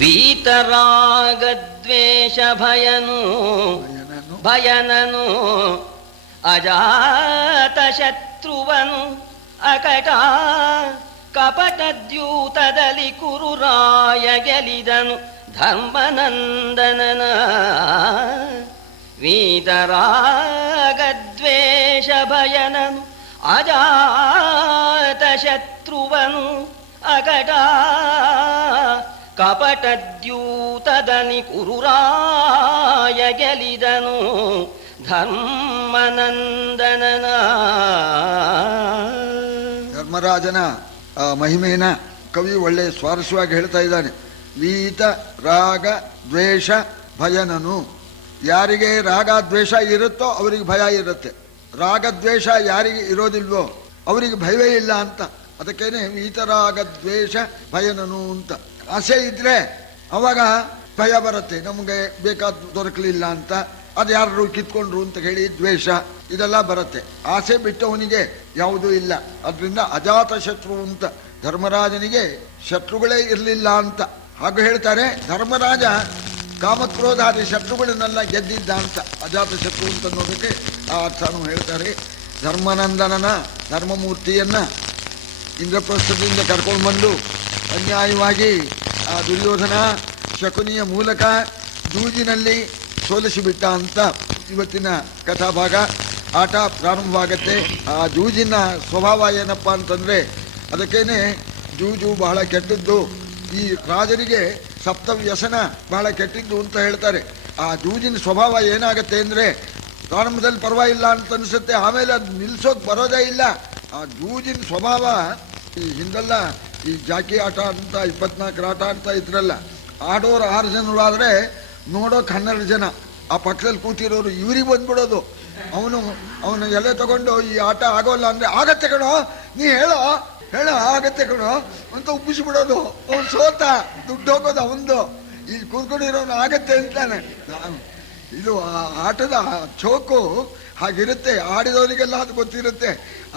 ವೀತರಾಗದ್ವೇಷ ಭಯನನು ಅಜಾತ ಶತ್ರುವನು ಅಕಟ ಕಪಟದ್ಯೂತದಲ್ಲಿ ಕುರುರಾಯ ಗೆಲಿದನು ಧರ್ಮನಂದನನ. ವೀತರಾಗದ್ವೇಷ ಭಯನನು ಅಜಾತ ಶತ್ರುವನು ಅಕಟ ಕಪಟದ್ಯೂತದಲ್ಲಿ ಕುರುರಾಯ ಗೆಲಿದನು ಧರ್ಮನಂದನನ. ಧರ್ಮರಾಜನ ಮಹಿಮೆಯನ್ನ ಕವಿ ಒಳ್ಳೆ ಸ್ವಾರಸ್ಯವಾಗಿ ಹೇಳ್ತಾ ಇದ್ದಾನೆ. ವೀತ ರಾಗ ದ್ವೇಷ ಭಯನನು. ಯಾರಿಗೆ ರಾಗ ದ್ವೇಷ ಇರುತ್ತೋ ಅವರಿಗೆ ಭಯ ಇರುತ್ತೆ, ರಾಗದ್ವೇಷ ಯಾರಿಗೆ ಇರೋದಿಲ್ವೋ ಅವರಿಗೆ ಭಯವೇ ಇಲ್ಲ ಅಂತ. ಅದಕ್ಕೇನೆ ವೀತರಾಗ ದ್ವೇಷ ಭಯನನು ಅಂತ. ಆಸೆ ಇದ್ರೆ ಅವಾಗ ಭಯ ಬರುತ್ತೆ, ನಮಗೆ ಬೇಕಾದ ದೊರಕಲಿಲ್ಲ ಅಂತ, ಅದು ಯಾರು ಕಿತ್ಕೊಂಡ್ರು ಅಂತ ಹೇಳಿ ದ್ವೇಷ ಇದೆಲ್ಲ ಬರುತ್ತೆ. ಆಸೆ ಬಿಟ್ಟವನಿಗೆ ಯಾವುದೂ ಇಲ್ಲ. ಅದರಿಂದ ಅಜಾತ ಶತ್ರು ಅಂತ. ಧರ್ಮರಾಜನಿಗೆ ಶತ್ರುಗಳೇ ಇರಲಿಲ್ಲ ಅಂತ ಹಾಗೂ ಹೇಳ್ತಾರೆ. ಧರ್ಮರಾಜ ಕಾಮಕ್ರೋಧಾದಿ ಶತ್ರುಗಳನ್ನೆಲ್ಲ ಗೆದ್ದಿದ್ದ ಅಂತ ಅಜಾತ ಶತ್ರು ಅಂತ ಅನ್ನೋದಕ್ಕೆ ಆ ಅರ್ಥನೂ ಹೇಳ್ತಾರೆ. ಧರ್ಮನಂದನನ ಧರ್ಮಮೂರ್ತಿಯನ್ನ ಇಂದ್ರಪ್ರಸ್ಥದಿಂದ ಕರ್ಕೊಂಡು ಬಂದು ಅನ್ಯಾಯವಾಗಿ ಆ ದುರ್ಯೋಧನ ಶಕುನಿಯ ಮೂಲಕ ಜೂಜಿನಲ್ಲಿ ಸೋಲಿಸಿಬಿಟ್ಟ ಅಂತ ಇವತ್ತಿನ ಕಥಾಭಾಗ ಆಟ ಪ್ರಾರಂಭವಾಗತ್ತೆ. ಆ ಜೂಜಿನ ಸ್ವಭಾವ ಏನಪ್ಪ ಅಂತಂದ್ರೆ, ಅದಕ್ಕೇನೆ ಜೂಜು ಬಹಳ ಕೆಟ್ಟದ್ದು. ಈ ರಾಜರಿಗೆ ಸಪ್ತ ವ್ಯಸನ ಬಹಳ ಕೆಟ್ಟಿದ್ದು ಅಂತ ಹೇಳ್ತಾರೆ. ಆ ಜೂಜಿನ ಸ್ವಭಾವ ಏನಾಗತ್ತೆ ಅಂದ್ರೆ, ಪ್ರಾರಂಭದಲ್ಲಿ ಪರವಾಗಿಲ್ಲ ಅಂತ ಅನ್ಸುತ್ತೆ, ಆಮೇಲೆ ಅದು ನಿಲ್ಸೋಕ್ ಬರೋದೇ ಇಲ್ಲ. ಆ ಜೂಜಿನ ಸ್ವಭಾವ ಈ ಹಿಂದೆಲ್ಲ ಈ ಜಾಕಿ ಆಟ ಅಂತ 24 ಆಟ ಅಂತ ಇದ್ರಲ್ಲ, ಆಡೋರು 6 ಜನರು ಆದ್ರೆ ನೋಡೋಕೆ 12 ಜನ. ಆ ಪಕ್ಕದಲ್ಲಿ ಕೂತಿರೋರು ಇವ್ರಿಗೆ ಬಂದ್ಬಿಡೋದು. ಅವನು ಎಲೆ ತಗೊಂಡು ಈ ಆಟ ಆಗೋಲ್ಲ ಅಂದ್ರೆ ಆಗತ್ತೆ ಕಣೋ, ನೀ ಹೇಳೋ ಆಗತ್ತೆ ಕಣೋ ಅಂತ ಉಬ್ಬಿಸ್ಬಿಡೋದು. ಅವನು ಸೋತ ದುಡ್ಡು ಹೋಗೋದು ಅವಂದು. ಈ ಕೂತ್ಕೊಂಡಿರೋನು ಆಗತ್ತೆ ಅಂತಾನೆ. ಇದು ಆ ಆಟದ ಚೋಕು ಹಾಗಿರುತ್ತೆ. ಆಡಿದವರಿಗೆಲ್ಲ ಅದು ಗೊತ್ತಿರುತ್ತೆ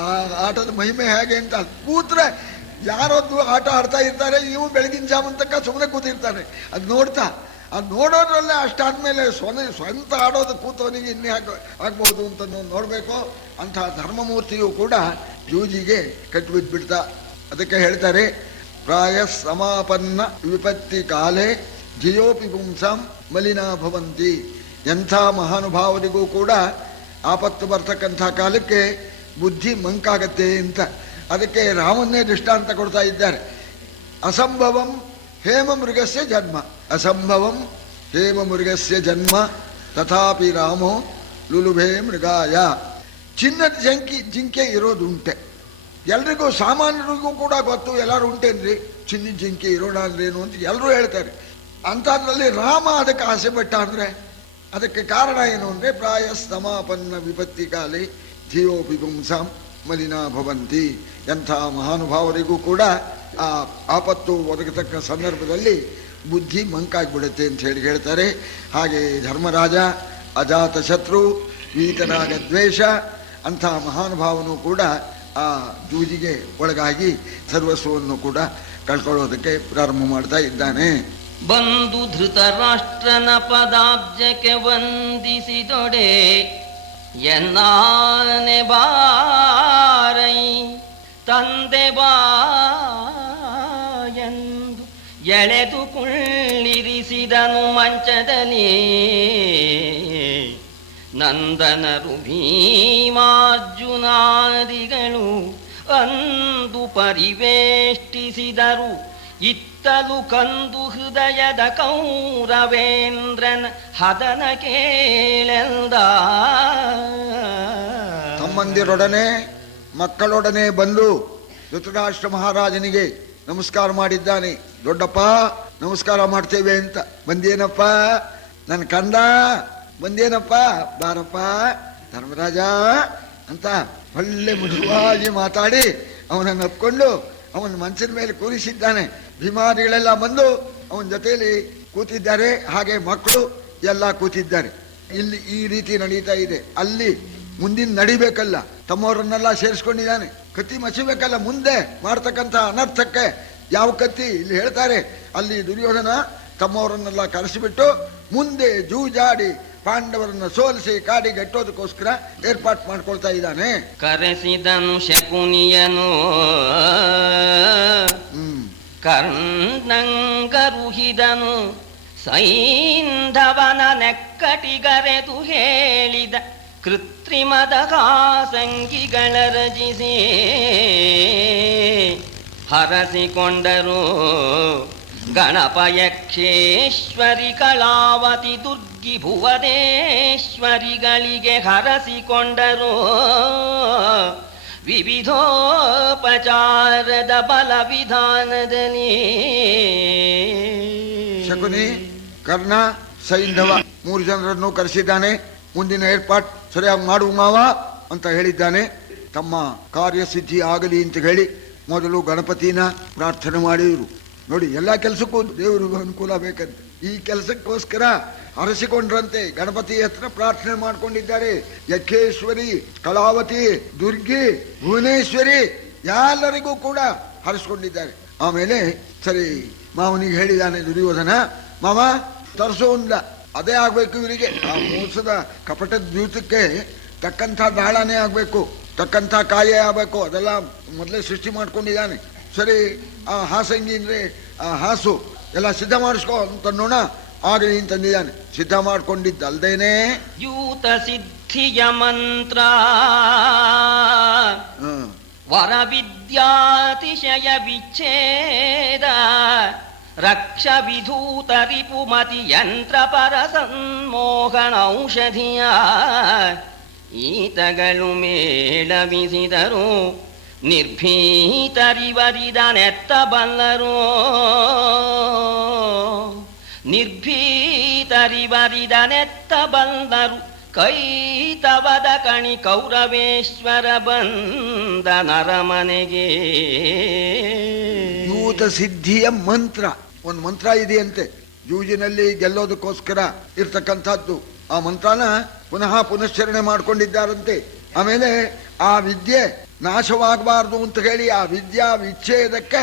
ಆ ಆಟದ ಮಹಿಮೆ ಹೇಗೆ ಅಂತ. ಕೂತ್ರೆ ಯಾರೊಂದು ಆಟ ಆಡ್ತಾ ಇರ್ತಾರೆ, ಇವು ಬೆಳಗಿನ ಜಾಮನ್ ತನಕ ಸುಮ್ಮನೆ ಕೂತಿರ್ತಾನೆ. ಅದು ನೋಡೋದ್ರಲ್ಲೇ ಅಷ್ಟಾದ್ಮೇಲೆ ಸ್ವಂತ ಆಡೋದು ಕೂತವನಿಗೆ ಇನ್ನೇ ಆಗ್ಬಹುದು ಅಂತ ನೋಡ್ಬೇಕು. ಅಂತಹ ಧರ್ಮಮೂರ್ತಿಯು ಕೂಡ ಜೂಜಿಗೆ ಕಟ್ಟಿಬಿದ್ಬಿಡ್ತ. ಅದಕ್ಕೆ ಹೇಳ್ತಾರೆ, ಪ್ರಾಯ ಸಮಾಪನ್ನ ವಿಪತ್ತಿ ಕಾಲೇ ಜಿಯೋಪಿ ಪುಂಸಾಂ ಮಲಿನಾ ಭವಂತಿ. ಎಂಥ ಮಹಾನುಭಾವರಿಗೂ ಕೂಡ ಆಪತ್ತು ಬರ್ತಕ್ಕಂಥ ಕಾಲಕ್ಕೆ ಬುದ್ಧಿ ಮಂಕಾಗತ್ತೆ ಅಂತ. ಅದಕ್ಕೆ ರಾಮನ್ನೇ ದೃಷ್ಟಾಂತ ಕೊಡ್ತಾ ಇದ್ದಾರೆ. ಅಸಂಭವಂ ಹೇಮ ಮೃಗಸ್ಯ ಜನ್ಮ, ಅಸಂಭವಂ ಹೇಮ ಮೃಗಸ್ಯ ಜನ್ಮ ತಥಾಪಿ ರಾಮೋ ಲುಲುಭೇ ಮೃಗಾಯ. ಚಿನ್ನದ ಜಿಂಕೆ ಇರೋದುಂಟೆ, ಎಲ್ರಿಗೂ ಸಾಮಾನ್ಯರಿಗೂ ಕೂಡ ಗೊತ್ತು. ಎಲ್ಲರೂ ಉಂಟೇನ್ರಿ ಚಿನ್ನದ ಜಿಂಕೆ ಇರೋಣ ಅಂದ್ರೇನು ಅಂತ ಎಲ್ಲರೂ ಹೇಳ್ತಾರೆ. ಅಂಥದ್ರಲ್ಲಿ ರಾಮ ಅದಕ್ಕೆ ಆಸೆ ಪಟ್ಟ ಅಂದ್ರೆ ಅದಕ್ಕೆ ಕಾರಣ ಏನು ಅಂದ್ರೆ, ಪ್ರಾಯ ಸಮಾಪನ್ನ ವಿಪತ್ತಿ ಕಾಲೇ ಧಿಯೋಪಿ ಪುಂಸಾಂ ಮಲಿನಾ ಭವಂತಿ. ಎಂಥ ಮಹಾನುಭಾವರಿಗೂ ಕೂಡ ಆ ಆಪತ್ತು ಒದಗತಕ್ಕ ಸಂದರ್ಭದಲ್ಲಿ ಬುದ್ಧಿ ಮಂಕಾಗ್ಬಿಡುತ್ತೆ ಅಂತ ಹೇಳಿ ಹೇಳ್ತಾರೆ. ಹಾಗೆ ಧರ್ಮರಾಜ ಅಜಾತ ಶತ್ರು, ವೀತರಾಗ ದ್ವೇಷ, ಅಂಥ ಮಹಾನುಭಾವನು ಕೂಡ ಆ ಜೂಜಿಗೆ ಒಳಗಾಗಿ ಸರ್ವಸ್ವವನ್ನು ಕೂಡ ಕಳ್ಕೊಳ್ಳೋದಕ್ಕೆ ಪ್ರಾರಂಭ ಮಾಡ್ತಾ ಇದ್ದಾನೆ. ಬಂದು ಧೃತರಾಷ್ಟ್ರನ ಪದಾಬ್ಜಕ್ಕೆ ವಂದಿಸಿದೊಡೆ ಎನ್ನಾನೆ ಬಾರೈ ತಂದೆ ಬಾಯಂದು ಎಳೆದು ಕುಳ್ಳಿರಿಸಿದನು ಮಂಚದಲ್ಲಿ. ನಂದನರು ಭೀಮಾರ್ಜುನಾದಿಗಳು ಅಂದು ಪರಿವೇಷ್ಟಿಸಿದರು. ಇತ್ತಲು ಕಂದು ಹೃದಯದ ಕೌರವೇಂದ್ರನ ಹದನ ಕೇಳೆಂದ. ತಮ್ಮಂದಿರೊಡನೆ ಮಕ್ಕಳೊಡನೆ ಬಂದು ಧೃತರಾಷ್ಟ್ರ ಮಹಾರಾಜನಿಗೆ ನಮಸ್ಕಾರ ಮಾಡಿದ್ದಾನೆ. ದೊಡ್ಡಪ್ಪ ನಮಸ್ಕಾರ ಮಾಡ್ತೇವೆ ಅಂತ. ಬಂದೇನಪ್ಪ ನನ್ನ ಕಂದ, ಬಂದೇನಪ್ಪ, ಬಾರಪ್ಪ ಧರ್ಮರಾಜ ಅಂತ ಒಳ್ಳೆ ಮೃದುವಾಗಿ ಮಾತಾಡಿ ಅವನನ್ನು ಒಪ್ಕೊಂಡು ಅವನ ಮನಸ್ಸಿನ ಮೇಲೆ ಕೂರಿಸಿದ್ದಾನೆ. ಭೀಮಾದಿಗಳೆಲ್ಲ ಬಂದು ಅವನ ಜೊತೆಯಲ್ಲಿ ಕೂತಿದ್ದಾರೆ. ಹಾಗೆ ಮಕ್ಕಳು ಎಲ್ಲ ಕೂತಿದ್ದಾರೆ. ಇಲ್ಲಿ ಈ ರೀತಿ ನಡೀತಾ ಇದೆ. ಅಲ್ಲಿ ಮುಂದಿನ ನಡಿಬೇಕಲ್ಲ, ತಮ್ಮವರನ್ನೆಲ್ಲ ಸೇರಿಸ್ಕೊಂಡಿದ್ದಾನೆ. ಕತ್ತಿ ಮಸಿಬೇಕಲ್ಲ, ಮುಂದೆ ಮಾಡ್ತಕ್ಕಂಥ ಅನರ್ಥಕ್ಕೆ ಯಾವ ಕತ್ತಿ ಇಲ್ಲಿ ಹೇಳ್ತಾರೆ. ಅಲ್ಲಿ ದುರ್ಯೋಧನ ತಮ್ಮವರನ್ನೆಲ್ಲ ಕರೆಸಿಬಿಟ್ಟು ಮುಂದೆ ಜೂಜಾಡಿ ಪಾಂಡವರನ್ನ ಸೋಲಿಸಿ ಕಾಡಿಗೆ ಎಟ್ಟೋದಕ್ಕೋಸ್ಕರ ಏರ್ಪಾಟ್ ಮಾಡ್ಕೊಳ್ತಾ ಇದ್ದಾನೆ. ಕರೆಸಿದನು ಶಕುನಿಯನು ಕರ್ಣಂಗರುಹಿದನು ಸೈಂಧವನ ನೆಕ್ಕಟಿಗರೆದು ಹೇಳಿದ ಕೃತ್ರಿಮದ ಕಾಸಂಗಿಗಳ ರಚಿಸಿ ಹರಸಿಕೊಂಡರು ಗಣಪ ಯಕ್ಷೇಶ್ವರಿ ಕಳಾವತಿ ದುರ್ಗಿ ಭುವನೇಶ್ವರಿಗಳಿಗೆ ಹರಸಿಕೊಂಡರು ವಿವಿಧೋಪಚಾರದ ಬಲ ವಿಧಾನದಲ್ಲಿ. ಶಕುನಿ, ಕರ್ಣ, ಸೈಂಧವ 3 ಜನರನ್ನು ಕರೆಸಿದ್ದಾನೆ. ಮುಂದಿನ ಏರ್ಪಾಟ್ ಸರಿಯಾಗಿ ಮಾಡುವ ಮಾವ ಅಂತ ಹೇಳಿದ್ದಾನೆ. ತಮ್ಮ ಕಾರ್ಯಸಿದ್ಧಿ ಆಗಲಿ ಅಂತ ಹೇಳಿ ಮೊದಲು ಗಣಪತಿನ ಪ್ರಾರ್ಥನೆ ಮಾಡಿದರು. ನೋಡಿ, ಎಲ್ಲ ಕೆಲಸಕ್ಕೂ ದೇವರಿಗೂ ಅನುಕೂಲ ಬೇಕಂತೆ. ಈ ಕೆಲಸಕ್ಕೋಸ್ಕರ ಹರಸಿಕೊಂಡ್ರಂತೆ ಗಣಪತಿ ಹತ್ರ ಪ್ರಾರ್ಥನೆ ಮಾಡ್ಕೊಂಡಿದ್ದಾರೆ. ಯಕ್ಷೇಶ್ವರಿ, ಕಳಾವತಿ, ದುರ್ಗಿ, ಭುವನೇಶ್ವರಿ ಎಲ್ಲರಿಗೂ ಕೂಡ ಹರಿಸ್ಕೊಂಡಿದ್ದಾರೆ. ಆಮೇಲೆ ಸರಿ ಮಾವನಿಗೆ ಹೇಳಿದ್ದಾನೆ ದುರ್ಯೋಧನ, ಮಾವ ತರಿಸೋಲ್ಲ, ಅದೇ ಆಗ್ಬೇಕು ಇವರಿಗೆ. ಆ ಮೋಸದ ಕಪಟದ ದ್ಯೂತಕ್ಕೆ ತಕ್ಕಂಥ ದಾಳನೇ ಆಗ್ಬೇಕು, ತಕ್ಕಂಥ ಕಾಯೇ ಆಗ್ಬೇಕು. ಅದೆಲ್ಲ ಮೊದಲೇ ಸೃಷ್ಟಿ ಮಾಡ್ಕೊಂಡಿದ್ದಾನೆ. ಸರಿ, ಆ ಹಾಸಂಗಿ ಅಂದ್ರೆ ಆ ಹಾಸು ಎಲ್ಲ ಸಿದ್ಧ ಮಾಡಿಸ್ಕೊ ಅಂತನ್ನೋಣ. ಆಗಲಿ ಅಂತಂದಿದ್ದಾನೆ. ಸಿದ್ಧ ಮಾಡ್ಕೊಂಡಿದ್ದಲ್ದೇನೆ ಯೂತ ಸಿದ್ಧಿಯ ಮಂತ್ರ ವರ ವಿದ್ಯಾತಿಶಯ ವಿಚ್ಛೇದ ರಕ್ಷ ವಿಧೂತ ರಿಪುಮತಿ ಯಂತ್ರ ಪರ ಸನ್ಮೋಹನ ಔಷಧಿಯ ಈತಗಳು ಮೇಳವಿಸಿದರು ನಿರ್ಭೀತರಿವರಿದನೆತ್ತಬಲ್ಲರು ನಿರ್ಭೀತರಿವರಿದನೆತ್ತಬಲ್ಲರು ಕೈತವದ ಕಣಿ ಕೌರವೇಶ್ವರ ಬಂದ ನರಮನೆಗೆ. ಯೂತ ಸಿದ್ಧಿಯ ಮಂತ್ರ, ಒಂದು ಮಂತ್ರ ಇದೆಯಂತೆ ಜೂಜಿನಲ್ಲಿ ಗೆಲ್ಲೋದಕ್ಕೋಸ್ಕರ ಇರ್ತಕ್ಕಂಥದ್ದು. ಆ ಮಂತ್ರನ ಪುನಃ ಪುನಶ್ಚರಣೆ ಮಾಡ್ಕೊಂಡಿದ್ದಾರಂತೆ. ಆಮೇಲೆ ಆ ವಿದ್ಯೆ ನಾಶವಾಗಬಾರ್ದು ಅಂತ ಹೇಳಿ ಆ ವಿದ್ಯಾ ವಿಚ್ಛೇದಕ್ಕೆ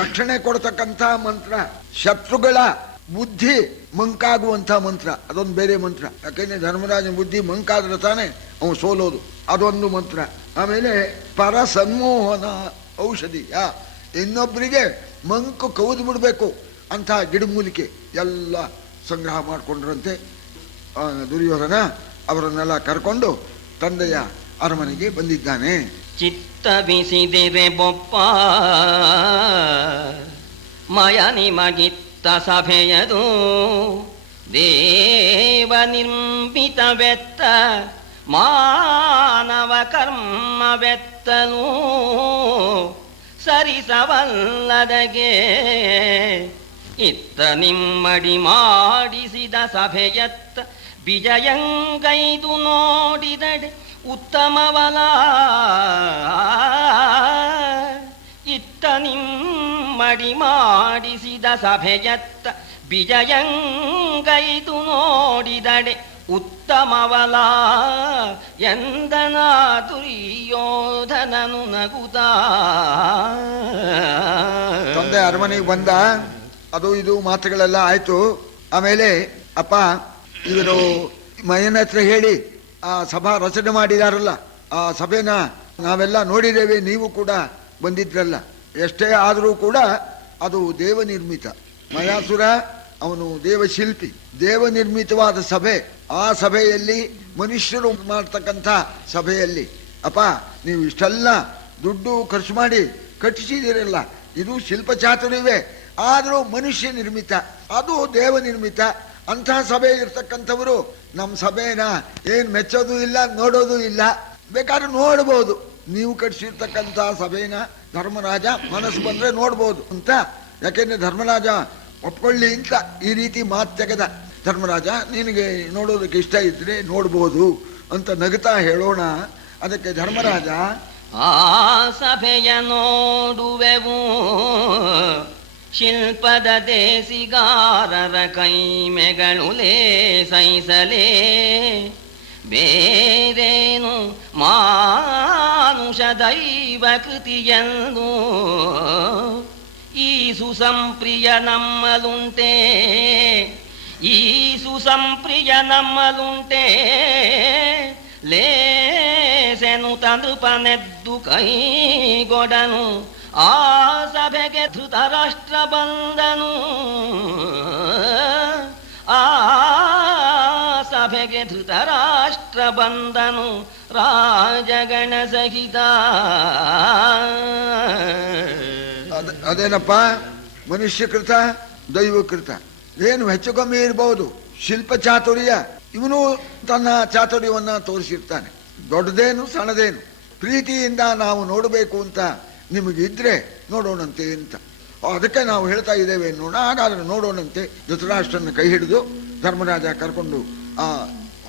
ರಕ್ಷಣೆ ಕೊಡ್ತಕ್ಕಂಥ ಮಂತ್ರ. ಶತ್ರುಗಳ ಬುದ್ಧಿ ಮಂಕಾಗುವಂಥ ಮಂತ್ರ, ಅದೊಂದು ಬೇರೆ ಮಂತ್ರ. ಯಾಕೆಂದ್ರೆ ಧರ್ಮರಾಜನ ಬುದ್ಧಿ ಮಂಕಾದ್ರೆ ತಾನೆ ಅವನು ಸೋಲೋದು, ಅದೊಂದು ಮಂತ್ರ. ಆಮೇಲೆ ಪರ ಸನ್ಮೋಹನ ಔಷಧಿಯ, ಇನ್ನೊಬ್ಬರಿಗೆ ಮಂಕು ಕೌದು ಬಿಡಬೇಕು ಅಂತ ಗಿಡಮೂಲಿಕೆ ಎಲ್ಲ ಸಂಗ್ರಹ ಮಾಡಿಕೊಂಡ್ರಂತೆ. ದುರ್ಯೋಧನ ಅವರನ್ನೆಲ್ಲ ಕರ್ಕೊಂಡು ತಂದೆಯ ಅರಮನೆಗೆ ಬಂದಿದ್ದಾನೆ. ಚಿತ್ತ ಬಿಸಿದಿರೆ ಬೊಪ್ಪ ಮಯ ನಿಮಗಿತ್ತ ಸಭೆಯದು ದೇವ ನಿರ್ಮಿತವೆತ್ತ ಮಾನವ ಕರ್ಮವೆತ್ತನು ಸರಿಸವಲ್ಲದಗೆ ಇತ್ತ ನಿಮ್ಮಡಿ ಮಾಡಿಸಿದ ಸಭೆಯತ್ತ ವಿಜಯಂಗೈದು ನೋಡಿದಡೆ ಉತ್ತಮವಲ ಇತ್ತ ನಿಮ್ಮಡಿ ಮಾಡಿಸಿದ ಸಭೆಯತ್ತ ವಿಜಯಂಗೈದು ನೋಡಿದಡೆ ಉತ್ತಮವಲ ಎಂದನ ದುರ್ಯೋಧನನು ನಗುತ್ತಾ. ತಂದೆ ಅರಮನೆಗೆ ಬಂದ, ಅದು ಇದು ಮಾತುಗಳೆಲ್ಲ ಆಯ್ತು. ಆಮೇಲೆ ಅಪ್ಪ ಇವರು ಮಯನ ಹತ್ರ ಹೇಳಿ ಆ ಸಭಾ ರಚನೆ ಮಾಡಿದಾರಲ್ಲ, ಆ ಸಭೆನ ನಾವೆಲ್ಲ ನೋಡಿದ್ದೇವೆ, ನೀವು ಕೂಡ ಬಂದಿದ್ರಲ್ಲ. ಎಷ್ಟೇ ಆದರೂ ಕೂಡ ಅದು ದೇವನಿರ್ಮಿತ. ಮಯಾಸುರ ಅವನು ದೇವಶಿಲ್ಪಿ, ದೇವನಿರ್ಮಿತವಾದ ಸಭೆ. ಆ ಸಭೆಯಲ್ಲಿ ಮನುಷ್ಯರು ಮಾಡ್ತಕ್ಕಂಥ ಸಭೆಯಲ್ಲಿ ಅಪ್ಪ ನೀವು ಇಷ್ಟೆಲ್ಲ ದುಡ್ಡು ಖರ್ಚು ಮಾಡಿ ಕಟ್ಟಿಸಿದಿರಲ್ಲ, ಇದು ಶಿಲ್ಪ ಚಾತುರ್ಯವೇ, ಆದರೂ ಮನುಷ್ಯ ನಿರ್ಮಿತ, ಅದು ದೇವನಿರ್ಮಿತ. ಅಂಥ ಸಭೆ ಇರ್ತಕ್ಕಂಥವರು ನಮ್ಮ ಸಭೆನ ಏನು ಮೆಚ್ಚೋದು ಇಲ್ಲ, ನೋಡೋದು ಇಲ್ಲ. ಬೇಕಾದ್ರೆ ನೋಡ್ಬೋದು, ನೀವು ಕಟ್ಟಿಸಿರ್ತಕ್ಕಂಥ ಸಭೆನ ಧರ್ಮರಾಜ ಮನಸ್ಸು ಬಂದ್ರೆ ನೋಡ್ಬೋದು ಅಂತ. ಯಾಕೆಂದ್ರೆ ಧರ್ಮರಾಜ ಒಪ್ಕೊಳ್ಳಿ ಅಂತ ಈ ರೀತಿ ಮಾತು ತೆಗೆದ. ಧರ್ಮರಾಜ ನಿನಗೆ ನೋಡೋದಕ್ಕೆ ಇಷ್ಟ ಇದ್ರೆ ನೋಡ್ಬೋದು ಅಂತ ನಗುತ್ತಾ ಹೇಳೋಣ. ಅದಕ್ಕೆ ಧರ್ಮರಾಜ ಆ ಸಭೆಯ ನೋಡುವೆವು ಶಿಲ್ಪದ ದೇಸಿಗಾರರ ಕೈಮೆಗಳು ಲೇಸೈಸಲೇ ಬೇರೇನು ಮಾನುಷ ದೈವ ಕೃತಿಯನ್ನು ಈ ಸುಸಂಪ್ರಿಯ ನಮ್ಮಲುಂಟೇ ಈ ಸುಸಂಪ್ರಿಯ ನಮ್ಮಲುಂಟೆ ಲೇಸೆನು ತಂದೃಪನೆದ್ದು ಕೈಗೊಡನು ಆ ಸಭೆಗೆ ಧೃತರಾಷ್ಟ್ರ ಬಂದನು ಆ ಸಭೆಗೆ ಧೃತರಾಷ್ಟ್ರ ಬಂದನು ರಾಜಗಣ ಸಹಿತ. ಅದೇನಪ್ಪ ಮನುಷ್ಯಕೃತ ದೈವಕೃತ ಏನು ಹೆಚ್ಚು ಕಮ್ಮಿ ಇರಬಹುದು. ಶಿಲ್ಪ ಚಾತುರ್ಯ ಇವನು ತನ್ನ ಚಾತುರ್ಯವನ್ನ ತೋರಿಸಿರ್ತಾನೆ. ದೊಡ್ಡದೇನು ಸಣ್ಣದೇನು ಪ್ರೀತಿಯಿಂದ ನಾವು ನೋಡಬೇಕು ಅಂತ ನಿಮಗಿದ್ರೆ ನೋಡೋಣಂತೆ ಅಂತ. ಅದಕ್ಕೆ ನಾವು ಹೇಳ್ತಾ ಇದ್ದೇವೆ ನೋಡ. ಹಾಗಾದ್ರೆ ನೋಡೋಣಂತೆ. ಧೃತರಾಷ್ಟ್ರನ ಕೈ ಹಿಡಿದು ಧರ್ಮರಾಜ ಕರ್ಕೊಂಡು ಆ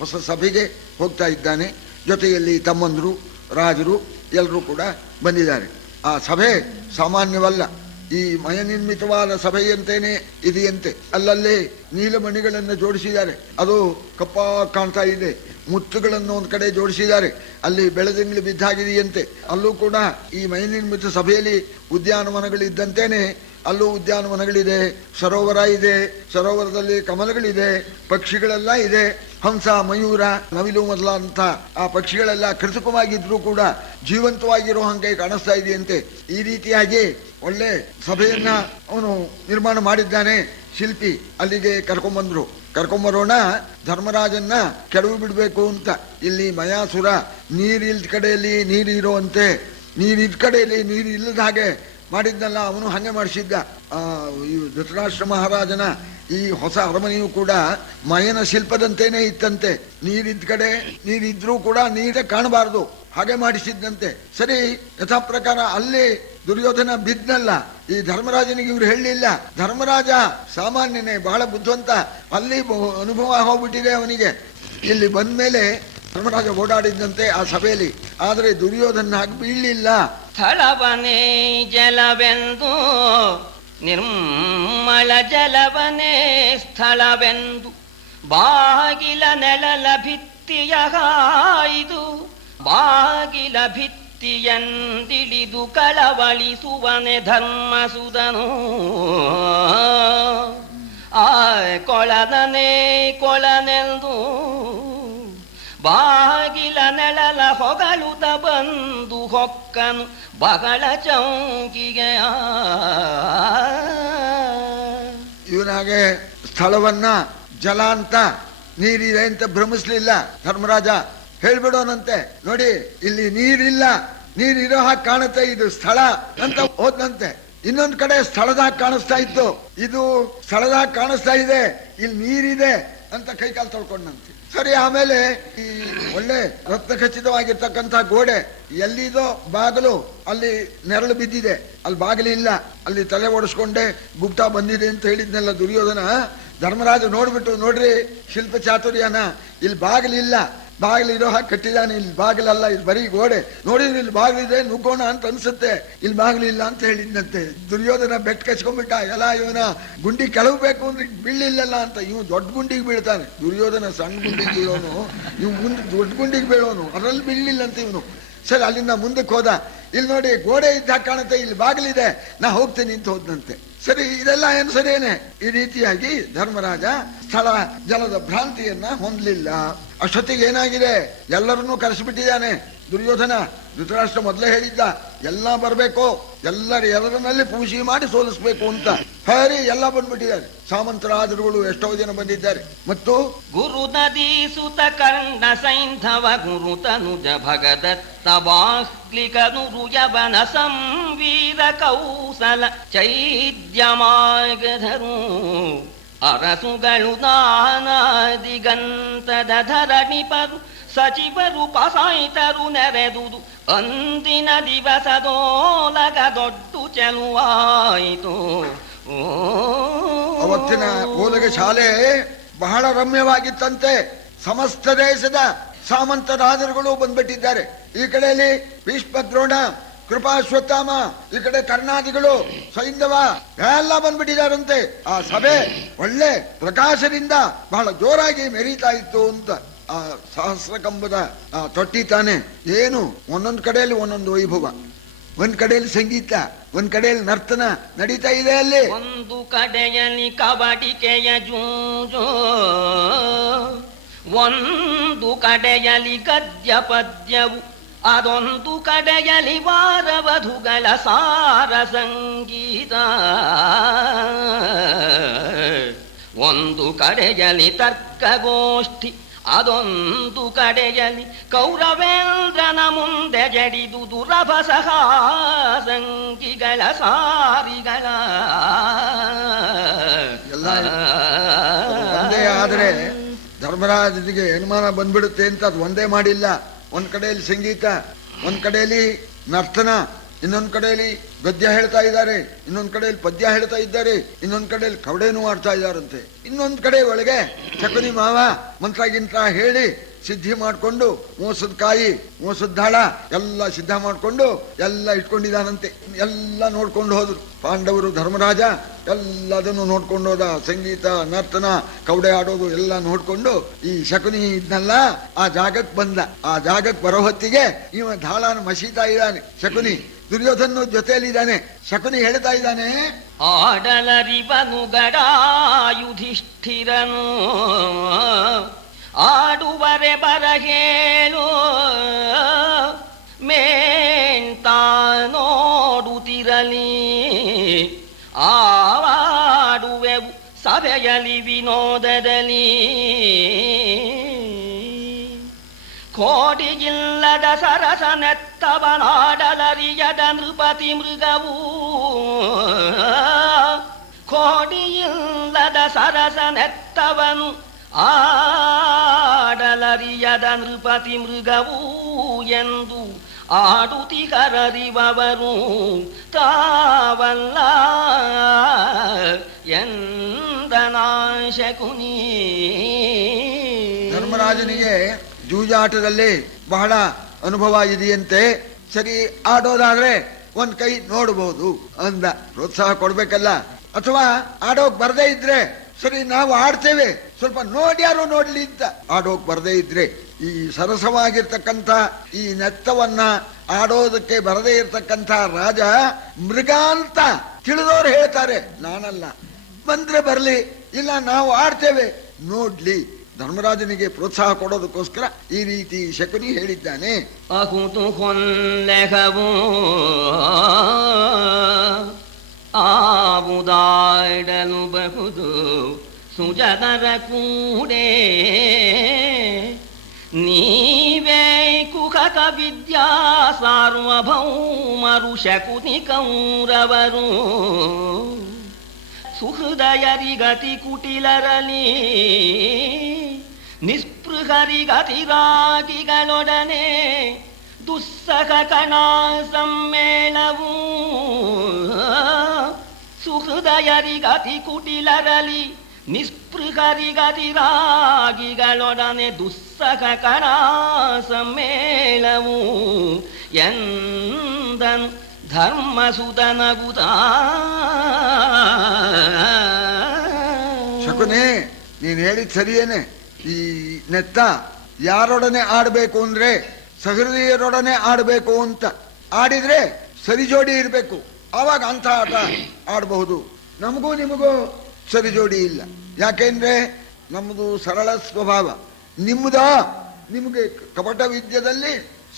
ಹೊಸ ಸಭೆಗೆ ಹೋಗ್ತಾ ಇದ್ದಾನೆ. ಜೊತೆಯಲ್ಲಿ ತಮ್ಮಂದರು ರಾಜರು ಎಲ್ಲರೂ ಕೂಡ ಬಂದಿದ್ದಾರೆ. ಆ ಸಭೆ ಸಾಮಾನ್ಯವಲ್ಲ. ಈ ಮಯನಿರ್ಮಿತವಾದ ಸಭೆಯಂತೇನೆ ಇದೆಯಂತೆ. ಅಲ್ಲಲ್ಲೇ ನೀಲಮಣಿಗಳನ್ನು ಜೋಡಿಸಿದ್ದಾರೆ. ಅದು ಕಪ್ಪ ಕಾಣ್ತಾ ಇದೆ. ಮುತ್ತುಗಳನ್ನು ಒಂದು ಕಡೆ ಜೋಡಿಸಿದ್ದಾರೆ. ಅಲ್ಲಿ ಬೆಳದಿಂಗಳು ಬಿದ್ದಾಗಿದೆಯಂತೆ. ಅಲ್ಲೂ ಕೂಡ ಈ ಮಯನಿರ್ಮಿತ ಸಭೆಯಲ್ಲಿ ಉದ್ಯಾನವನಗಳಿದ್ದಂತೇನೆ ಅಲ್ಲೂ ಉದ್ಯಾನವನಗಳಿದೆ. ಸರೋವರ ಇದೆ. ಸರೋವರದಲ್ಲಿ ಕಮಲಗಳಿದೆ. ಪಕ್ಷಿಗಳೆಲ್ಲ ಇದೆ. ಹಂಸ, ಮಯೂರ, ನವಿಲು ಮೊದಲಾದಂಥ ಆ ಪಕ್ಷಿಗಳೆಲ್ಲ ಕೃತಕವಾಗಿದ್ರೂ ಕೂಡ ಜೀವಂತವಾಗಿರೋ ಹಾಗೆ ಕಾಣಿಸ್ತಾ ಇದೆಯಂತೆ. ಈ ರೀತಿಯಾಗಿ ಒಳ್ಳೆ ಸಭೆಯನ್ನ ಅವನು ನಿರ್ಮಾಣ ಮಾಡಿದ್ದಾನೆ ಶಿಲ್ಪಿ. ಅಲ್ಲಿಗೆ ಕರ್ಕೊಂಬರೋಣ ಧರ್ಮರಾಜನ್ನ ಕೆಡವು ಬಿಡಬೇಕು ಅಂತ. ಇಲ್ಲಿ ಮಯಾಸುರ ನೀರಿಲ್ದ ಕಡೆಯಲ್ಲಿ ನೀರು ಇರುವಂತೆ, ನೀರಿದ್ದ ಕಡೆಯಲ್ಲಿ ನೀರು ಇಲ್ಲದ ಹಾಗೆ ಮಾಡಿದ್ನಲ್ಲ, ಅವನು ಹಂಗೆ ಮಾಡಿಸಿದ್ದ. ಈ ಧೃತರಾಷ್ಟ್ರ ಮಹಾರಾಜನ ಈ ಹೊಸ ಅರಮನೆಯೂ ಕೂಡ ಮಯನ ಶಿಲ್ಪದಂತೇನೆ ಇತ್ತಂತೆ. ನೀರಿದ್ದ ಕಡೆ ನೀರಿದ್ರೂ ಕೂಡ ನೀರೇ ಕಾಣಬಾರದು ಹಾಗೆ ಮಾಡಿಸಿದ್ದಂತೆ. ಸರಿ, ಯಥಾ ಪ್ರಕಾರ ಅಲ್ಲಿ ದುರ್ಯೋಧನ ಬಿದ್ನಲ್ಲ, ಈ ಧರ್ಮರಾಜನಿಗೆ ಇವ್ರು ಹೇಳಲಿಲ್ಲ. ಧರ್ಮರಾಜ ಸಾಮಾನ್ಯನೇ, ಬಹಳ ಬುದ್ಧಿವಂತ. ಅಲ್ಲಿ ಅನುಭವ ಹೋಗ್ಬಿಟ್ಟಿದೆ ಅವನಿಗೆ. ಇಲ್ಲಿ ಬಂದ ಮೇಲೆ ಧರ್ಮರಾಜ ಓಡಾಡಿದ್ದಂತೆ ಆ ಸಭೆಯಲ್ಲಿ. ಆದರೆ ದುರ್ಯೋಧನ ಹಾಗೆ ಬೀಳಲಿಲ್ಲ. ಸ್ಥಳವನೇ ಜಲವೆಂದು ನಿರ್ಮಲ ಜಲವನೇ ಸ್ಥಳವೆಂದು ಬಾಗಿಲ ನೆಲಲ ಭಿತ್ತಿಯ ಹಾಯ್ದು ಬಾಗಿಲ ಭಿತ್ತಿಯಂದಿಳಿದು ಕಳವಳಿಸುವನೆ ಧರ್ಮಸುಧನು. ಆ ಕೊಳದನೇ ಕೊಳನೆಂದು ಬಾಗಿಲ ನೆಳಲ ಹೊಗಳುತ್ತ ಬಂದು ಹೊಕ್ಕನು ಬಗಳ ಚೌಕಿಗೆ. ಇವನಾಗೆ ಸ್ಥಳವನ್ನ ಜಲ ಅಂತ ನೀರಿದೆ ಅಂತ ಭ್ರಮಿಸ್ಲಿಲ್ಲ ಧರ್ಮರಾಜ. ಹೇಳ್ಬಿಡೋನಂತೆ, ನೋಡಿ ಇಲ್ಲಿ ನೀರಿಲ್ಲ, ನೀರಿರೋ ಹಾಗೆ ಕಾಣುತ್ತೆ, ಇದು ಸ್ಥಳ ಅಂತ ಹೋದ್ನಂತೆ. ಇನ್ನೊಂದ್ ಕಡೆ ಸ್ಥಳದಾಗ ಕಾಣಿಸ್ತಾ ಇತ್ತು, ಇದು ಸ್ಥಳದಾಗ ಕಾಣಿಸ್ತಾ ಇದೆ, ಇಲ್ಲಿ ನೀರಿದೆ ಅಂತ ಕೈಕಾಲು ತೊಳ್ಕೊಂಡಂತೆ. ಸರಿ, ಆಮೇಲೆ ಈ ಒಳ್ಳೆ ರತ್ನ ಖಚಿತವಾಗಿರ್ತಕ್ಕಂಥ ಗೋಡೆ, ಎಲ್ಲಿದೋ ಬಾಗಿಲು ಅಲ್ಲಿ ನೆರಳು ಬಿದ್ದಿದೆ, ಅಲ್ಲಿ ಬಾಗಿಲಿಲ್ಲ. ಅಲ್ಲಿ ತಲೆ ಓಡಿಸ್ಕೊಂಡೆ ಗುಪ್ತ ಬಂದಿದೆ ಅಂತ ಹೇಳಿದ್ನೆಲ್ಲ ದುರ್ಯೋಧನ. ಧರ್ಮರಾಜ ನೋಡ್ಬಿಟ್ಟು, ನೋಡ್ರಿ ಶಿಲ್ಪ ಚಾತುರ್ಯನ, ಇಲ್ಲಿ ಬಾಗಿಲಿಲ್ಲ, ಬಾಗಿಲಿರೋ ಹಾಗೆ ಕಟ್ಟಿದಾನೆ, ಇಲ್ಲಿ ಬಾಗಿಲಲ್ಲ, ಇಲ್ಲಿ ಬರೀ ಗೋಡೆ. ನೋಡಿದ್ರೆ ಇಲ್ಲಿ ಬಾಗಿಲಿದೆ, ನುಗ್ಗೋಣ ಅಂತ ಅನ್ಸುತ್ತೆ, ಇಲ್ಲಿ ಬಾಗಿಲಿಲ್ಲ ಅಂತ ಹೇಳಿದ್ನಂತೆ. ದುರ್ಯೋಧನ ಬೆಟ್ ಕಚ್ಕೊಂಡ್ಬಿಟ್ಟ. ಎಲ್ಲ ಇವನ ಗುಂಡಿ ಕೆಳಗಬೇಕು ಅಂದ್ರೆ ಬೀಳಿಲ್ಲಲ್ಲ ಅಂತ. ಇವ್ ದೊಡ್ಡ ಗುಂಡಿಗೆ ಬೀಳ್ತಾನೆ. ದುರ್ಯೋಧನ ಸಣ್ಣ ಗುಂಡಿಗೆ ಇರೋನು, ಇವ್ ಮುಂದೆ ದೊಡ್ಡ ಗುಂಡಿಗೆ ಬೀಳೋನು, ಅದ್ರಲ್ಲಿ ಬೀಳಿಲ್ಲ ಅಂತ ಇವನು. ಸರಿ, ಅಲ್ಲಿಂದ ಮುಂದಕ್ಕೆ ಹೋದ. ಇಲ್ಲಿ ನೋಡಿ ಗೋಡೆ ಇದ್ದಾಗ ಕಾಣುತ್ತೆ, ಇಲ್ಲಿ ಬಾಗಿಲಿದೆ, ನಾ ಹೋಗ್ತೇನೆ ಅಂತ ಹೋದ್ನಂತೆ. ಸರಿ, ಇದೆಲ್ಲ ಏನು ಸರಿಯೇನೆ. ಈ ರೀತಿಯಾಗಿ ಧರ್ಮರಾಜ ಸ್ಥಳ ಜಲದ ಭ್ರಾಂತಿಯನ್ನ ಹೊಂದಲಿಲ್ಲ. ಅಷ್ಟೊತ್ತಿಗೆ ಏನಾಗಿದೆ, ಎಲ್ಲರನ್ನೂ ಕರೆಸಿಬಿಟ್ಟಿದ್ದಾನೆ ದುರ್ಯೋಧನ. ಧೃತರಾಷ್ಟ್ರ ಮೊದಲೇ ಹೇಳಿದ್ದ, ಎಲ್ಲ ಬರಬೇಕು, ಎಲ್ಲರಲ್ಲಿ ಪೂಜೆ ಮಾಡಿ ಸೋಲಿಸ್ಬೇಕು ಅಂತ. ಹರಿ ಎಲ್ಲ ಬಂದ್ಬಿಟ್ಟಿದ್ದಾರೆ. ಸಾಮಂತರಾಜರುಗಳು ಎಷ್ಟೋ ಜನ ಬಂದಿದ್ದಾರೆ. ಮತ್ತು ಗುರು ನದಿ ಸುತ ಕರ್ಣ ಸೈಂಧವ ಗುರು ತನುಜ ಭಗದತ್ತ ಬಾಹ್ಲಿಕನುರು ಯವನ ಸಂವೀರ ಕೌಸಲ ಚೈದ್ಯಮಾಗಧರು ಅರಸುಗಳು ನಾನಾ ದಿಗಂತದ ಧರಣಿಪರು ಸಚಿವರು ಪಸಾಯಿತರು ನೆರೆದುದು ಅಂದಿನ ದಿವಸದೋಲಗ ದೊಡ್ಡ ಚೆಲುವಾಯಿತು. ಅವತ್ತಿನ ಓಲಗ ಶಾಲೆ ಬಹಳ ರಮ್ಯವಾಗಿತ್ತಂತೆ. ಸಮಸ್ತ ದೇಶದ ಸಾಮಂತ ರಾಜರುಗಳು ಬಂದ್ಬಿಟ್ಟಿದ್ದಾರೆ. ಈ ಕಡೆಯಲ್ಲಿ ಭೀಷ್ಮ ದ್ರೋಣ ಕೃಪಾಶ್ವತ್ಥಾಮ, ಈ ಕಡೆ ಕರ್ಣಾದಿಗಳು, ಸೈಂಧವ ಎಲ್ಲ ಬಂದ್ಬಿಟ್ಟಿದ್ದಾರಂತೆ. ಆ ಸಭೆ ಒಳ್ಳೆ ಪ್ರಕಾಶದಿಂದ ಬಹಳ ಜೋರಾಗಿ ಮೆರೀತಾ ಇತ್ತು ಅಂತ. ಆ ಸಹಸ್ರ ಕಂಬದ ತೊಟ್ಟಿ ತಾನೆ ಏನು, ಒಂದೊಂದು ಕಡೆಯಲ್ಲಿ ಒಂದೊಂದು ವೈಭವ. ಒಂದ್ ಕಡೆಯಲ್ಲಿ ಸಂಗೀತ, ಒಂದ್ ಕಡೆಯಲ್ಲಿ ನರ್ತನ ನಡೀತಾ ಇದೆ ಅಲ್ಲಿ. ಒಂದು ಕಡೆಯಲ್ಲಿ ಕಬಡಿಕೆಯ ಜೂಜು, ಒಂದು ಕಡೆಯಲ್ಲಿ ಗದ್ಯ ಪದ್ಯವು, ಅದೊಂದು ಕಡೆಯಲ್ಲಿ ವಾರವಧುಗಳ ಸಾರ ಸಂಗೀತ, ಒಂದು ಕಡೆಯಲ್ಲಿ ತರ್ಕಗೋಷ್ಠಿ, ಅದೊಂದು ಕಡೆಯಲ್ಲಿ ಕೌರವೇಂದ್ರನ ಮುಂದೆ ಜಡಿದುದು ರಭಸಹ ಸಂಗಿಗಳ ಸಾರಿಗಳ ಎಲ್ಲ ಒಂದೇ. ಆದ್ರೆ ಧರ್ಮರಾಜನಿಗೆ ಅನುಮಾನ ಬಂದ್ಬಿಡುತ್ತೆ ಅಂತ ಅದು ಒಂದೇ ಮಾಡಿಲ್ಲ. ಒಂದ್ ಕಡೆಯಲ್ಲಿ ಸಂಗೀತ, ಒಂದ್ ಕಡೆಯಲ್ಲಿ ನರ್ತನ, ಇನ್ನೊಂದ್ ಕಡೆಯಲ್ಲಿ ಗದ್ಯ ಹೇಳ್ತಾ ಇದ್ದಾರೆ, ಇನ್ನೊಂದ್ ಕಡೆಯಲ್ಲಿ ಪದ್ಯ ಹೇಳ್ತಾ ಇದ್ದಾರೆ, ಇನ್ನೊಂದ್ ಕಡೆಯಲ್ಲಿ ಕವಡೆನೂ ಆಡ್ತಾ ಇದ್ದಾರಂತೆ. ಇನ್ನೊಂದ್ ಕಡೆ ಒಳಗೆ ಶಕುನಿ ಮಾವ ಮಂತ್ರಗಿಂತ ಹೇಳಿ ಸಿದ್ಧಿ ಮಾಡ್ಕೊಂಡು ಮೋಸದ ಕಾಯಿ, ಮೋಸದ ದಾಳ ಎಲ್ಲ ಸಿದ್ಧ ಮಾಡ್ಕೊಂಡು ಎಲ್ಲ ಇಟ್ಕೊಂಡಿದ್ದಾನಂತೆ. ಎಲ್ಲ ನೋಡ್ಕೊಂಡು ಹೋದ್ರು ಪಾಂಡವರು. ಧರ್ಮರಾಜ ಎಲ್ಲದನ್ನು ನೋಡ್ಕೊಂಡು ಹೋದ. ಸಂಗೀತ, ನರ್ತನ, ಕವಡೆ ಆಡೋದು ಎಲ್ಲ ನೋಡ್ಕೊಂಡು ಈ ಶಕುನಿ ಇದ್ನಲ್ಲ ಆ ಜಾಗಕ್ಕೆ ಬಂದ. ಆ ಜಾಗಕ್ಕೆ ಬರೋ ಹೊತ್ತಿಗೆ ಇವ ದಾಳನ ಮಸೀತಾ ಇದ್ದಾನೆ ಶಕುನಿ. ದುರ್ಯೋಧನ ಜೊತೆಯಲ್ಲಿದ್ದಾನೆ. ಶಕುನಿ ಹೇಳ್ತಾ ಇದ್ದಾನೆ, ಆಡಲರಿವನು ಗಡ ಯುಧಿಷ್ಠಿರನು, ಆಡುವರೆ ಬರ ಹೇಳು ಮೇಂತ ನೋಡುತ್ತಿರಲಿ, ಆಡುವೆವು ಸಭೆಯಲಿ ವಿನೋದದಲ್ಲಿ, ಕೋಟಿಗಿಲ್ಲದ ಸರಸನೆತ್ತವನಾಡಲರಿಯದ ನೃಪತಿ ಮೃಗವು, ಕೋಟಿಯಿಲ್ಲದ ಸರಸನೆತ್ತವನು ಆಡಲರಿಯದ ನೃಪತಿ ಮೃಗವು ಎಂದು ಆಡುತ್ತಿಗರರಿವವರು ತಾವಲ್ಲ ಎಂದನಾಶಕುನಿ. ಧರ್ಮರಾಜನಿಗೆ ಜೂಜಾಟದಲ್ಲಿ ಬಹಳ ಅನುಭವ ಇದೆಯಂತೆ. ಸರಿ, ಆಡೋದಾದ್ರೆ ಒಂದ್ ಕೈ ನೋಡಬಹುದು ಅಂದ. ಪ್ರೋತ್ಸಾಹ ಕೊಡ್ಬೇಕಲ್ಲ. ಅಥವಾ ಆಡೋಕ್ ಬರ್ದೇ ಇದ್ರೆ ಸರಿ ನಾವು ಆಡ್ತೇವೆ, ಸ್ವಲ್ಪ ನೋಡ್ಯಾರು ನೋಡ್ಲಿ ಅಂತ. ಆಡೋಕ್ ಬರ್ದೇ ಇದ್ರೆ ಈ ಸರಸವಾಗಿರ್ತಕ್ಕಂಥ ಈ ನೆತ್ತವನ್ನ ಆಡೋದಕ್ಕೆ ಬರದೇ ಇರ್ತಕ್ಕಂಥ ರಾಜ ಮೃಗ ಅಂತ ತಿಳಿದವ್ರು ಹೇಳ್ತಾರೆ. ನಾನಲ್ಲ, ಬಂದ್ರೆ ಬರ್ಲಿ, ಇಲ್ಲ ನಾವು ಆಡ್ತೇವೆ ನೋಡ್ಲಿ. ಧರ್ಮರಾಜನಿಗೆ ಪ್ರೋತ್ಸಾಹ ಕೊಡೋದಕ್ಕೋಸ್ಕರ ಈ ರೀತಿ ಶಕುನಿ ಹೇಳಿದ್ದಾನೆ. ಅಹುತು ಹೊಲ್ಲೆಹವು ಆವುದಾಡಲು ಬಹುದು ಸುಜನರ ಕೂಡೆ, ನೀವೇ ಕುಹಕ ವಿದ್ಯಾ ಸಾರ್ವಭೌಮರು ಶಕುನಿ ಕೌರವರು, ಸುಹೃದಯರಿಗತಿ ಕುಟಿಲರಲಿ ನಿಸ್ಪೃಹರಿಗತಿರಾಗಿಗಳೊಡನೆ ದುಸ್ಸಹ ಕಣ ಸಮ್ಮೇಳವು, ಸುಹೃದಯರಿಗತಿ ಕುಟಿಲರಲಿ ನಿಸ್ಪೃಹರಿಗತಿರಾಗಿಗಳೊಡನೆ ದುಸ್ಸಹ ಕಣ ಸಮ್ಮೇಳವು ಎಂದನು ಧರ್ಮಸುತನಗುತ. ಶಕುನಿ, ನೀನ್ ಹೇಳಿದ್ ಸರಿಯೇನೆ. ಈ ನೆತ್ತ ಯಾರೊಡನೆ ಆಡ್ಬೇಕು ಅಂದ್ರೆ ಸಹೃದಯರೊಡನೆ ಆಡ್ಬೇಕು ಅಂತ. ಆಡಿದ್ರೆ ಸರಿ ಜೋಡಿ ಇರ್ಬೇಕು, ಆವಾಗ ಅಂತ ಆಟ ಆಡಬಹುದು. ನಮಗೂ ನಿಮಗೂ ಸರಿ ಜೋಡಿ ಇಲ್ಲ. ಯಾಕೆಂದ್ರೆ ನಮ್ಮದು ಸರಳ ಸ್ವಭಾವ, ನಿಮ್ಮದ ನಿಮಗೆ ಕಪಟ ವಿದ್ಯೆಯಲ್ಲಿ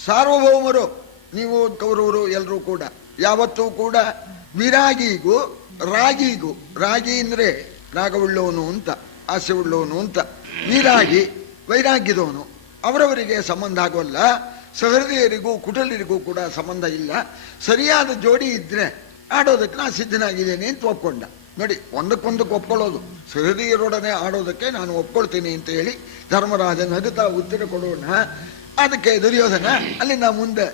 ಸಾರ್ವಭೌಮರು. ನೀವು ಕೌರವರು ಎಲ್ಲರೂ ಕೂಡ ಯಾವತ್ತೂ ಕೂಡ ವಿರಾಗಿಗೂ ರಾಗಿಗೂ, ರಾಗಿ ಅಂದ್ರೆ ರಾಗವುಳ್ಳವನು ಅಂತ, ಹಾಸ್ಯವುಳ್ಳವನು ಅಂತ. ವಿರಾಗಿ ವೈರಾಗ್ಯದವನು, ಅವರವರಿಗೆ ಸಂಬಂಧ ಆಗೋಲ್ಲ. ಸಹೃದಯರಿಗೂ ಕುಟಲರಿಗೂ ಕೂಡ ಸಂಬಂಧ ಇಲ್ಲ. ಸರಿಯಾದ ಜೋಡಿ ಇದ್ರೆ ಆಡೋದಕ್ಕೆ ನಾ ಸಿದ್ಧನಾಗಿದ್ದೇನೆ ಅಂತ ಒಪ್ಕೊಂಡ. ನೋಡಿ, ಒಂದಕ್ಕೊಂದಕ್ಕೆ ಒಪ್ಕೊಳ್ಳೋದು. ಸಹೃದಯರೊಡನೆ ಆಡೋದಕ್ಕೆ ನಾನು ಒಪ್ಕೊಳ್ತೀನಿ ಅಂತ ಹೇಳಿ ಧರ್ಮರಾಜ ನಗುತ್ತಾ ಉತ್ತರ ಕೊಡೋಣ. ಅದಕ್ಕೆ ದುರ್ಯೋಧನ ಅಲ್ಲಿಂದ ಮುಂದೆ